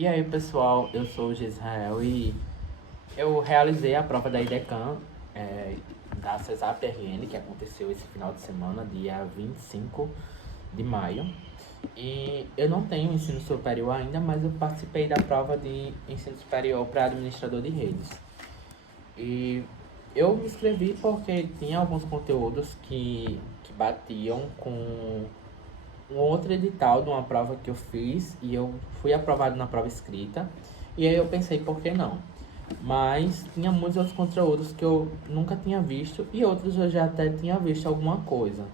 E aí, pessoal, eu sou o Gisrael e eu realizei a prova da IDECAM, da CESAP RN, que aconteceu esse final de semana, dia 25 de maio. E eu não tenho ensino superior ainda, mas eu participei da prova de ensino superior para administrador de redes. E eu me inscrevi porque tinha alguns conteúdos que batiam com um outro edital de uma prova que eu fiz e eu fui aprovado na prova escrita. E aí eu pensei, por que não? Mas tinha muitos outros conteúdos que eu nunca tinha visto e outros eu já até tinha visto alguma coisa.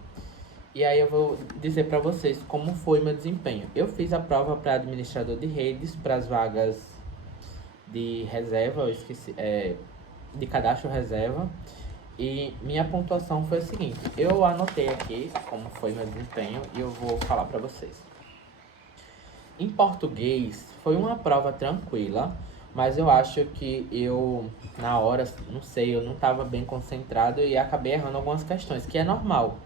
E aí eu vou dizer para vocês como foi meu desempenho. Eu fiz a prova para administrador de redes, para as vagas de reserva, eu esqueci, de cadastro reserva. E minha pontuação foi a seguinte: eu anotei aqui como foi meu desempenho e eu vou falar para vocês. Em português, foi uma prova tranquila, mas eu acho que eu, na hora, não sei, eu não estava bem concentrado e acabei errando algumas questões, que é normal.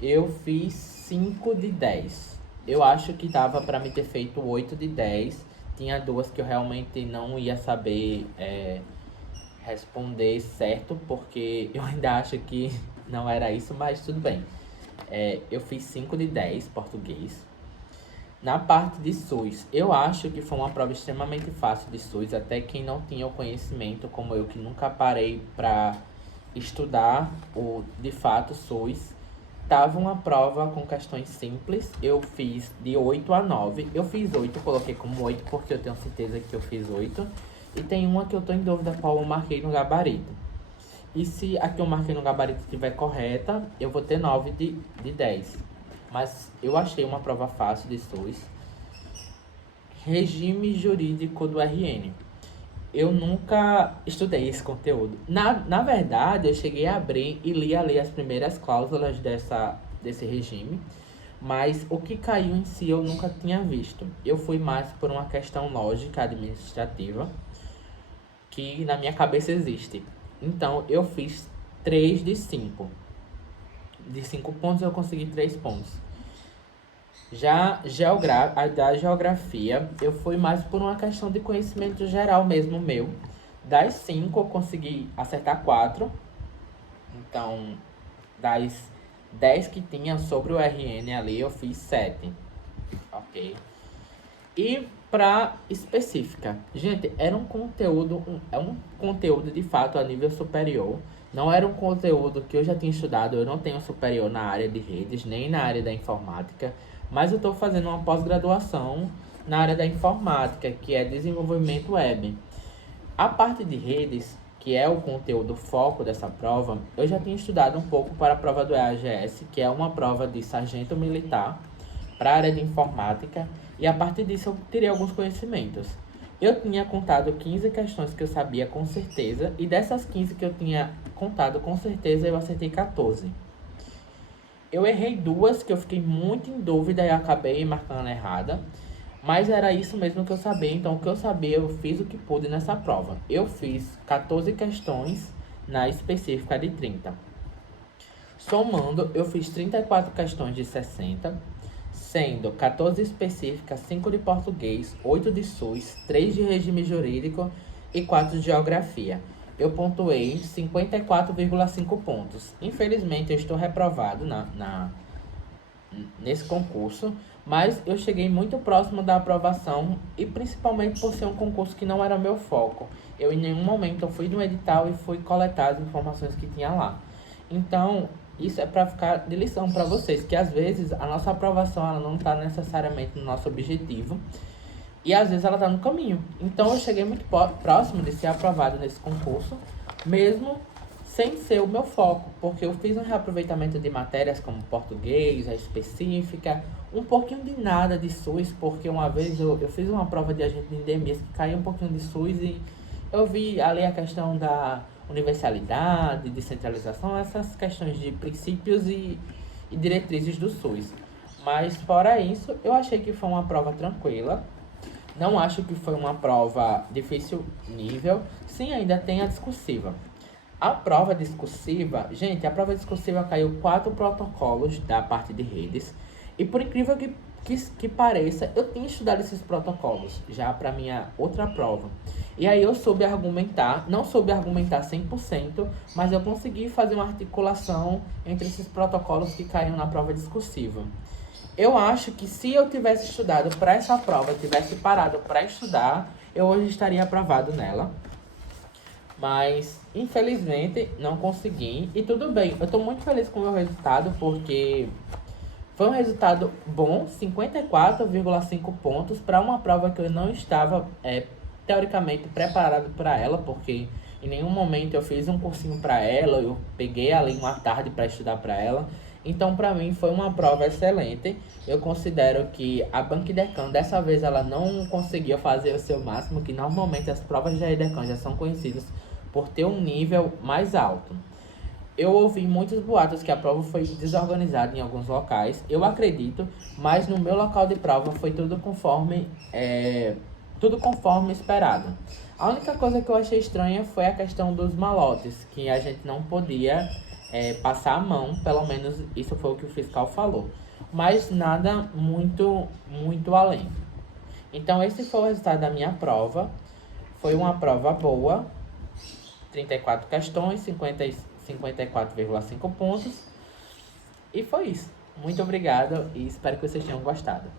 Eu fiz 5 de 10. Eu acho que dava para me ter feito 8 de 10. Tinha duas que eu realmente não ia saber responder certo, porque eu ainda acho que não era isso, mas tudo bem. Eu fiz 5 de 10 português. Na parte de SUS, eu acho que foi uma prova extremamente fácil de SUS, até quem não tinha o conhecimento, como eu, que nunca parei para estudar o de fato SUS. Tava uma prova com questões simples, eu fiz de 8 a 9. Eu fiz 8, coloquei como 8 porque eu tenho certeza que eu fiz 8. E tem uma que eu tô em dúvida qual eu marquei no gabarito. E se a que eu marquei no gabarito estiver correta, eu vou ter 9 de 10. Mas eu achei uma prova fácil de SUS. Regime jurídico do RN. Eu nunca estudei esse conteúdo. Na verdade, eu cheguei a abrir e li ali as primeiras cláusulas desse regime. Mas o que caiu em si eu nunca tinha visto. Eu fui mais por uma questão lógica administrativa, que na minha cabeça existe. Então, eu fiz 3 de 5. De 5 pontos, eu consegui 3 pontos. Já a da geografia, eu fui mais por uma questão de conhecimento geral mesmo meu. Das 5, eu consegui acertar 4. Então, das 10 que tinha sobre o RN ali, eu fiz 7. Ok? E para específica, gente, era um conteúdo, é um conteúdo de fato a nível superior. Não era um conteúdo que eu já tinha estudado, eu não tenho superior na área de redes, nem na área da informática, mas eu estou fazendo uma pós-graduação na área da informática, que é desenvolvimento web. A parte de redes, que é o conteúdo foco dessa prova, eu já tinha estudado um pouco para a prova do EAGS, que é uma prova de sargento militar para a área de informática, e a partir disso eu tirei alguns conhecimentos. Eu tinha contado 15 questões que eu sabia com certeza, e dessas 15 que eu tinha contado com certeza, eu acertei 14. Eu errei duas que eu fiquei muito em dúvida e acabei marcando errada, mas era isso mesmo que eu sabia, então o que eu sabia eu fiz o que pude nessa prova. Eu fiz 14 questões na específica de 30. Somando, eu fiz 34 questões de 60, sendo 14 específicas, 5 de português, 8 de SUS, 3 de regime jurídico e 4 de geografia. Eu pontuei 54,5 pontos. Infelizmente, eu estou reprovado nesse concurso, mas eu cheguei muito próximo da aprovação e principalmente por ser um concurso que não era meu foco. Eu em nenhum momento fui no edital e fui coletar as informações que tinha lá. Então, isso é para ficar de lição para vocês, que às vezes a nossa aprovação ela não está necessariamente no nosso objetivo e às vezes ela está no caminho. Então eu cheguei muito próximo de ser aprovado nesse concurso, mesmo sem ser o meu foco, porque eu fiz um reaproveitamento de matérias como português, a específica, um pouquinho de nada de SUS, porque uma vez eu fiz uma prova de agente de endemias que caiu um pouquinho de SUS e eu vi ali a questão da universalidade, descentralização, essas questões de princípios e diretrizes do SUS. Mas fora isso, eu achei que foi uma prova tranquila. Não acho que foi uma prova difícil nível. Sim, ainda tem a discursiva. A prova discursiva, gente, a prova discursiva caiu 4 protocolos da parte de redes. E por incrível que pareça, eu tinha estudado esses protocolos já para minha outra prova. E aí eu soube argumentar, não soube argumentar 100%, mas eu consegui fazer uma articulação entre esses protocolos que caíam na prova discursiva. Eu acho que se eu tivesse estudado para essa prova, tivesse parado para estudar, eu hoje estaria aprovado nela. Mas, infelizmente, não consegui. E tudo bem, eu estou muito feliz com o meu resultado, porque foi um resultado bom, 54,5 pontos, para uma prova que eu não estava, teoricamente, preparado para ela, porque em nenhum momento eu fiz um cursinho para ela, eu peguei ali uma tarde para estudar para ela. Então, para mim, foi uma prova excelente. Eu considero que a Banquidecan, dessa vez, ela não conseguiu fazer o seu máximo, que normalmente as provas da EDECAN já são conhecidas por ter um nível mais alto. Eu ouvi muitos boatos que a prova foi desorganizada em alguns locais. Eu acredito, mas no meu local de prova foi tudo conforme esperado. A única coisa que eu achei estranha foi a questão dos malotes, que a gente não podia passar a mão, pelo menos isso foi o que o fiscal falou. Mas nada muito além. Então esse foi o resultado da minha prova. Foi uma prova boa, 34 questões, 54,5 pontos. E foi isso. Muito obrigado e espero que vocês tenham gostado.